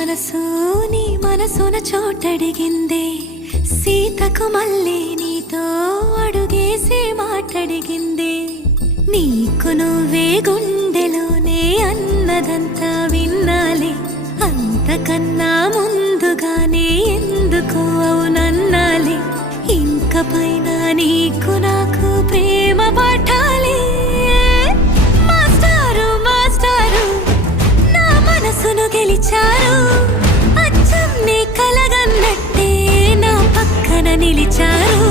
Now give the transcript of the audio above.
నీ మనసున చోటడిగిందే సీతకు మళ్ళీ నీతో అడుగేసి మాటడిగిందే నీకు నువ్వే గుండెలోనే అన్నదంతా విన్నాలే అంతకన్నా ముందుగానే ఎందుకు అవునన్నాలే ఇంక పైన నీకు నాకు ప్రేమ పాఠాలే మాస్టారు మాస్టారు నా మనసును గెలిచారు అచ్చం నీ కలగన్నట్టే నా పక్కన నిలిచారు